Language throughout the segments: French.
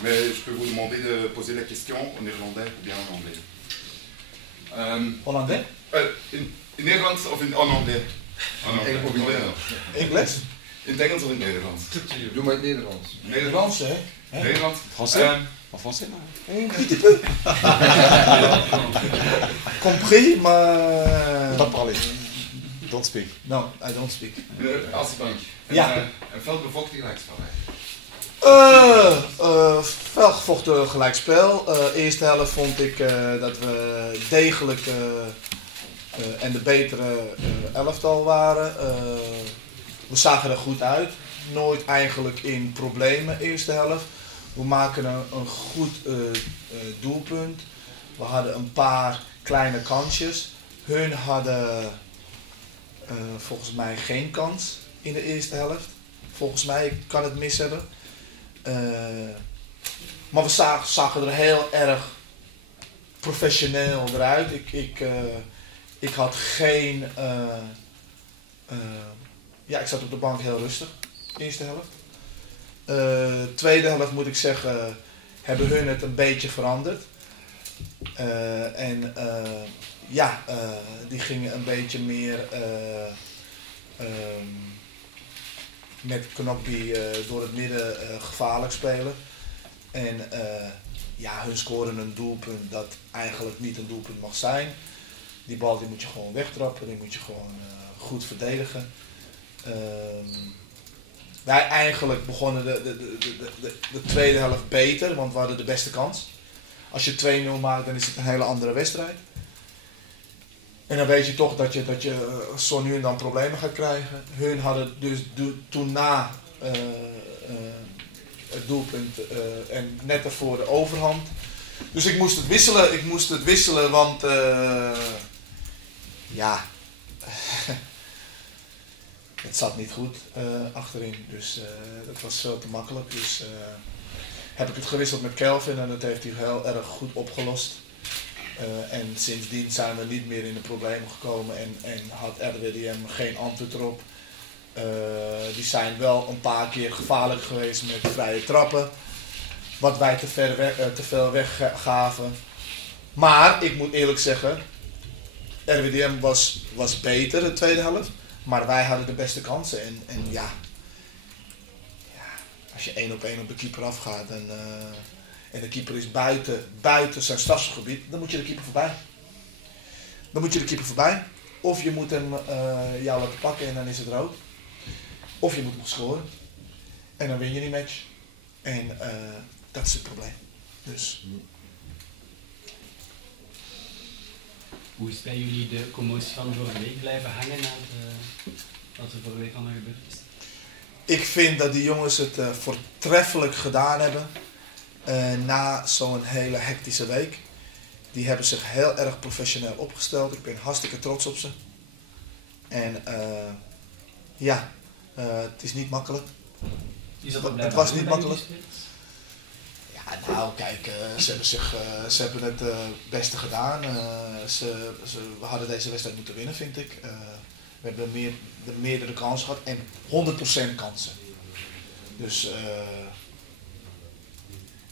Mais je peux vous demander de poser la question en néerlandais ou bien en anglais. Hollandais? In Nederlands of in Hollandais? Of in Nederlands? Engels? In het Engels of in het Nederlands? Doe maar in het Nederlands. Nederlands, hè? Nederlands. Français? En français, non? Un petit peu. Compris, maar... Pas parler. Don't speak. No, I don't speak. Alsjeblieft. Ja. Een felbevochten gelijkspel. Felgevochten gelijkspel. Eerste helft vond ik dat we degelijk en de betere elftal waren. We zagen er goed uit. Nooit eigenlijk in problemen eerste helft. We maken een goed doelpunt. We hadden een paar kleine kansjes. Hun hadden volgens mij geen kans in de eerste helft. Volgens mij, ik kan het mis hebben. Maar we zagen er heel erg professioneel eruit. Ik had geen... ik zat op de bank heel rustig, eerste helft. Tweede helft moet ik zeggen, hebben hun het een beetje veranderd. Die gingen een beetje meer met Knokby door het midden gevaarlijk spelen. En hun scoren een doelpunt dat eigenlijk niet een doelpunt mag zijn. Die bal die moet je gewoon wegtrappen, die moet je gewoon goed verdedigen. Wij eigenlijk begonnen de tweede helft beter, want we hadden de beste kans. Als je 2-0 maakt, dan is het een hele andere wedstrijd. En dan weet je toch dat je zo nu en dan problemen gaat krijgen. Hun hadden dus toen na het doelpunt en net daarvoor de overhand. Dus ik moest het wisselen, want het zat niet goed achterin. Dus dat was veel te makkelijk. Dus heb ik het gewisseld met Kelvin en dat heeft hij heel erg goed opgelost. En sindsdien zijn we niet meer in de problemen gekomen en had RWDM geen antwoord erop. Die zijn wel een paar keer gevaarlijk geweest met vrije trappen. Wat wij te veel weggaven. Maar ik moet eerlijk zeggen, RWDM was beter de tweede helft. Maar wij hadden de beste kansen. En als je 1 op 1 op de keeper afgaat en de keeper is buiten zijn strafschopgebied, dan moet je de keeper voorbij. Of je moet hem jou laten pakken en dan is het rood. Of je moet hem scoren. En dan win je die match. En dat is het probleem. Dus. Hoe is bij jullie de commotie van vorige week blijven hangen na wat er vorige week allemaal gebeurd is? Ik vind dat die jongens het voortreffelijk gedaan hebben. Na zo'n hele hectische week. Die hebben zich heel erg professioneel opgesteld. Ik ben hartstikke trots op ze. En het is niet makkelijk. Het was niet makkelijk. Ja, nou kijk, ze hebben het beste gedaan. We hadden deze wedstrijd moeten winnen, vind ik. We hebben de meerdere kansen gehad en 100% kansen. Dus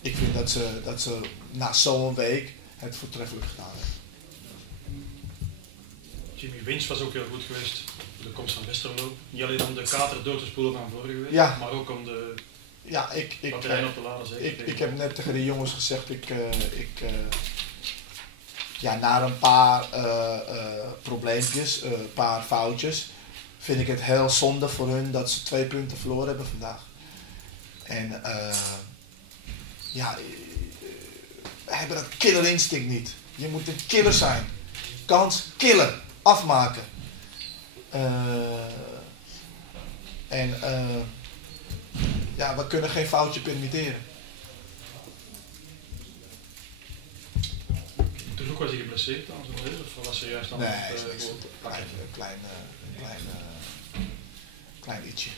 ik vind dat ze na zo'n week het voortreffelijk gedaan hebben. Jimmy Wins was ook heel goed geweest voor de komst van Westerlo. Niet alleen om de kater door te spoelen van vorige week, maar ook om de batterijen op te laden. Ik heb net tegen de jongens gezegd, na een paar probleempjes, een paar foutjes, vind ik het heel zonde voor hun dat ze 2 punten verloren hebben vandaag. En we hebben dat killer instinct niet. Je moet een killer zijn. Kans killen, afmaken. We kunnen geen foutje permitteren. Toen ook was hij geblesseerd dan, of was hij juist dan? Nee, een klein ietsje.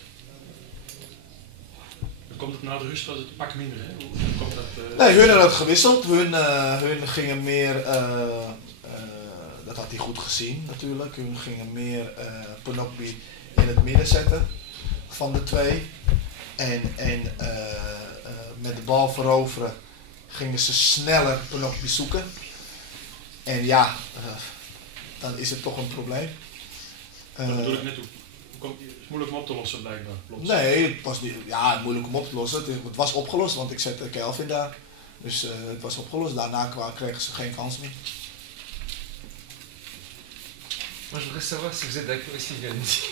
Komt het na de rust, was het pak minder, hè? Hoe komt dat? Nee, hun hadden het gewisseld. Hun gingen meer, dat had hij goed gezien natuurlijk, hun gingen meer Knokby in het midden zetten van de twee. En met de bal veroveren, gingen ze sneller penalty zoeken. En ja, dan is het toch een probleem. Dat bedoel ik net hoe. Het is moeilijk om op te lossen blijkbaar. Plots. Nee, het was niet, moeilijk om op te lossen. Het was opgelost, want ik zette Kelvin daar. Dus het was opgelost. Daarna kregen ze geen kans meer. Moi, je voudrais savoir si vous êtes d'accord avec ce qu'il vient de dire.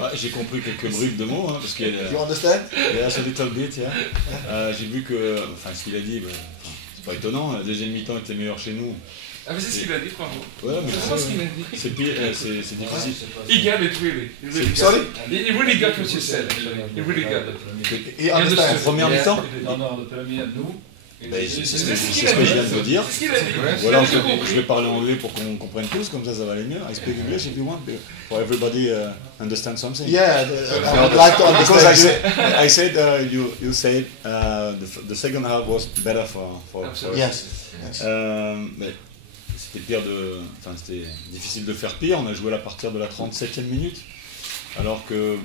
Ouais, j'ai compris quelques bribes de mots, hein, parce qu'il y a... You understand? Yeah, a little bit, yeah. J'ai vu que, enfin, ce qu'il a dit, c'est pas étonnant, la deuxième mi-temps était meilleure chez nous. Ah, mais c'est ce qu'il a dit, bravo. Ouais, mais c'est ce qu'il a dit. C'est difficile. He got it, really. Sorry? He really got what you said, actually. He really got it. He understand. Première mi-temps? Non, le premier, nous. C'est ce que je viens de dire. C'est ce qu'il a dit. Ou alors je vais parler anglais pour qu'on comprenne tous, comme ça va aller mieux. I speak English if you want, for everybody understand something. Yeah, I would like to understand. Because I said you said the second half was better for Yes. mais c'était difficile de faire pire. On a joué à partir de la 37e minute, alors que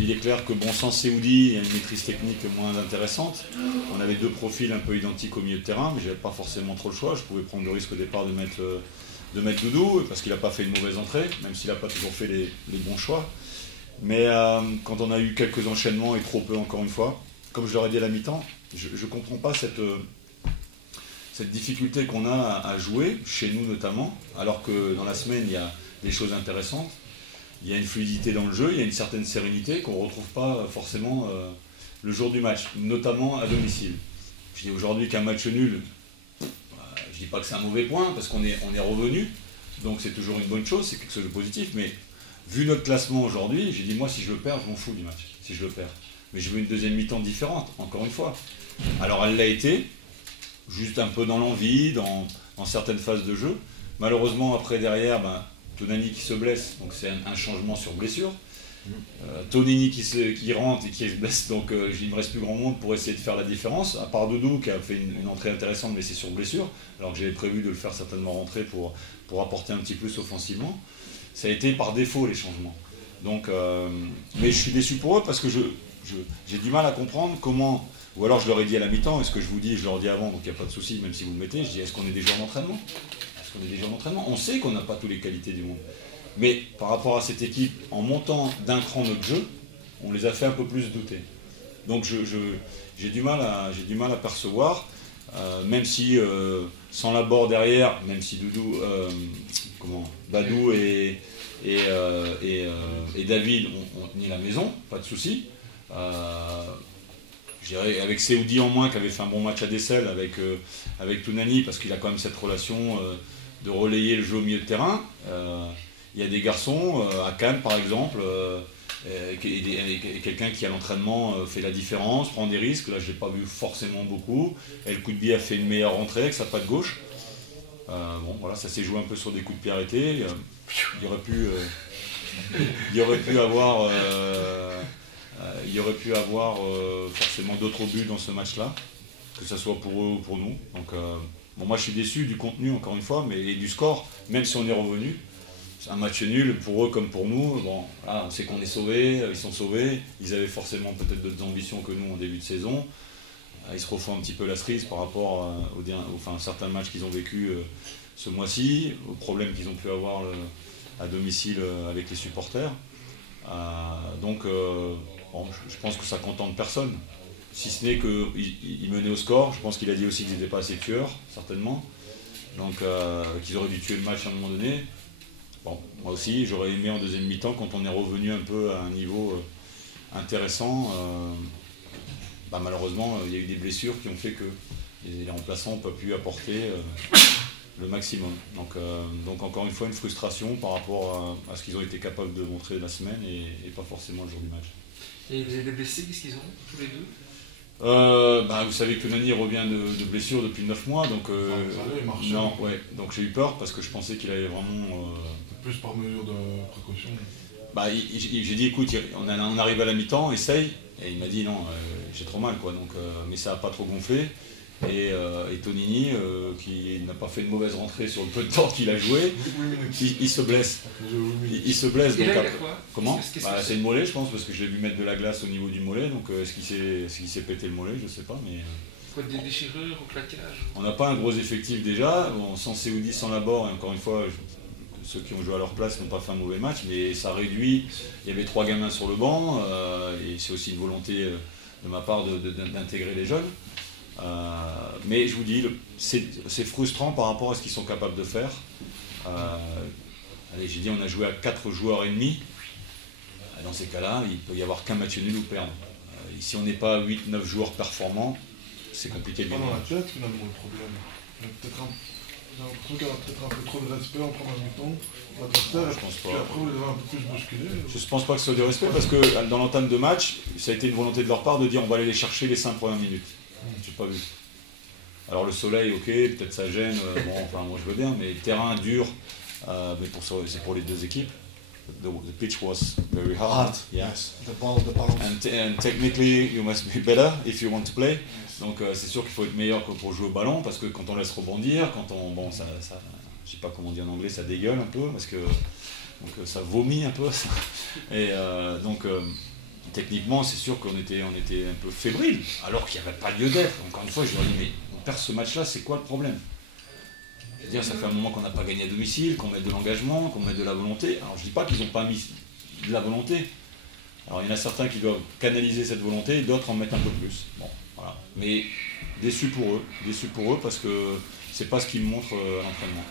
il est clair que bon, sans Sehoudi, il y a une maîtrise technique moins intéressante. On avait deux profils un peu identiques au milieu de terrain, mais j'avais pas forcément trop le choix. Je pouvais prendre le risque au départ de mettre Doudou, parce qu'il n'a pas fait une mauvaise entrée, même s'il n'a pas toujours fait les bons choix. Mais quand on a eu quelques enchaînements, et trop peu encore une fois, comme je leur ai dit à la mi-temps, je ne comprends pas cette difficulté qu'on a à jouer, chez nous notamment, alors que dans la semaine, il y a des choses intéressantes. Il y a une fluidité dans le jeu, il y a une certaine sérénité qu'on ne retrouve pas forcément le jour du match, notamment à domicile. Je dis aujourd'hui qu'un match nul, je ne dis pas que c'est un mauvais point, parce qu'on est revenu, donc c'est toujours une bonne chose, c'est quelque chose de positif, mais vu notre classement aujourd'hui, j'ai dit moi si je le perds, je m'en fous du match, si je le perds. Mais je veux une deuxième mi-temps différente, encore une fois. Alors elle l'a été, juste un peu dans l'envie, dans certaines phases de jeu. Malheureusement, après derrière, Tonani qui se blesse, donc c'est un changement sur blessure. Tonini qui rentre et qui se blesse, donc il ne me reste plus grand monde pour essayer de faire la différence, à part Doudou qui a fait une entrée intéressante, mais c'est sur blessure, alors que j'avais prévu de le faire certainement rentrer pour apporter un petit plus offensivement. Ça a été par défaut les changements. Donc, mais je suis déçu pour eux parce que j'ai du mal à comprendre comment, ou alors je leur ai dit à la mi-temps, et ce que je vous dis, je leur dis avant, donc il n'y a pas de souci, même si vous le mettez, je dis est-ce qu'on est des joueurs d'entraînement ? On sait qu'on n'a pas toutes les qualités du monde. Mais par rapport à cette équipe, en montant d'un cran notre jeu, on les a fait un peu plus douter. Donc j'ai du mal à percevoir, même si sans l'abord derrière, même si Badou et David ont tenu la maison, pas de souci. Je dirais avec Sehoudi en moins qui avait fait un bon match à Dessel avec Tounani, parce qu'il a quand même cette relation de relayer le jeu au milieu de terrain. Il y a des garçons, à Cannes par exemple, quelqu'un qui à l'entraînement fait la différence, prend des risques. Là je ne l'ai pas vu forcément beaucoup. El Koudbi a fait une meilleure rentrée avec sa patte gauche. Bon voilà, ça s'est joué un peu sur des coups de pied arrêtés. Il aurait pu avoir forcément d'autres buts dans ce match-là, que ce soit pour eux ou pour nous. Donc, moi je suis déçu du contenu encore une fois, mais et du score, même si on est revenu. C'est un match nul pour eux comme pour nous. Bon, là, on sait qu'on est sauvés, ils sont sauvés. Ils avaient forcément peut-être d'autres ambitions que nous en début de saison. Ils se refont un petit peu la cerise par rapport à certains matchs qu'ils ont vécu ce mois-ci, aux problèmes qu'ils ont pu avoir à domicile avec les supporters. Donc, je pense que ça contente personne. Si ce n'est qu'ils menaient au score, je pense qu'il a dit aussi qu'ils n'étaient pas assez tueurs, certainement. Donc, qu'ils auraient dû tuer le match à un moment donné. Bon, moi aussi, j'aurais aimé en deuxième mi-temps, quand on est revenu un peu à un niveau intéressant. Malheureusement, il y a eu des blessures qui ont fait que les remplaçants n'ont pas pu apporter le maximum. Donc encore une fois, une frustration par rapport à ce qu'ils ont été capables de montrer la semaine et pas forcément le jour du match. Et vous avez des blessés, qu'est-ce qu'ils ont, tous les deux ? Vous savez que Tonani revient de blessure depuis 9 mois, donc donc j'ai eu peur parce que je pensais qu'il allait vraiment... Plus par mesure de précaution. J'ai dit écoute, on arrive à la mi-temps, essaye, et il m'a dit non, j'ai trop mal quoi, donc, mais ça n'a pas trop gonflé. Et Tonini, qui n'a pas fait une mauvaise rentrée sur le peu de temps qu'il a joué, il se blesse. Il se blesse. Et donc, là, il a quoi? Comment? C'est une mollet, je pense, parce que je l'ai vu mettre de la glace au niveau du mollet. Donc est-ce qu'il s'est pété le mollet? Je sais pas. Mais quoi, des déchirures au claquage? on n'a pas un gros effectif déjà. Bon, sans Sehoudi, sans Laborde, et encore une fois, ceux qui ont joué à leur place n'ont pas fait un mauvais match, mais ça réduit. Il y avait 3 gamins sur le banc, et c'est aussi une volonté de ma part d'intégrer les jeunes. Mais je vous dis, c'est frustrant par rapport à ce qu'ils sont capables de faire. Allez, j'ai dit, on a joué à 4 joueurs et demi. Dans ces cas-là, il peut y avoir qu'un match nul ou perdre. Si on n'est pas 8-9 joueurs performants, c'est compliqué de gagner. Pendant la tête, finalement, le problème. J'ai l'impression qu'il y a peut-être un peu trop de respect en première mi-temps. Je pense pas. Puis après, on les a un peu plus bousculés. Je ne pense pas que ce soit du respect, parce que dans l'entame de match, ça a été une volonté de leur part de dire on va aller les chercher les 5 premières minutes. J'ai pas vu. Alors le soleil, ok, peut-être ça gêne, bon, enfin moi je veux bien, mais le terrain dur, mais c'est pour les deux équipes. The pitch was very hard. Yes. The bounce. And technically you must be better if you want to play. Donc c'est sûr qu'il faut être meilleur que pour jouer au ballon, parce que quand on laisse rebondir, quand on, bon, ça je sais pas comment on dit en anglais, ça dégueule un peu, parce que donc ça vomit un peu. Ça. Et donc techniquement, c'est sûr qu'on était un peu fébrile, alors qu'il n'y avait pas lieu d'être. Encore une fois, je leur dis, mais on perd ce match-là, c'est quoi le problème? C'est-à-dire, ça fait un moment qu'on n'a pas gagné à domicile, qu'on met de l'engagement, qu'on met de la volonté. Alors, je ne dis pas qu'ils n'ont pas mis de la volonté. Alors, il y en a certains qui doivent canaliser cette volonté, et d'autres en mettent un peu plus. Bon, voilà. Mais déçu pour eux parce que c'est pas ce qu'ils me montrent à l'entraînement.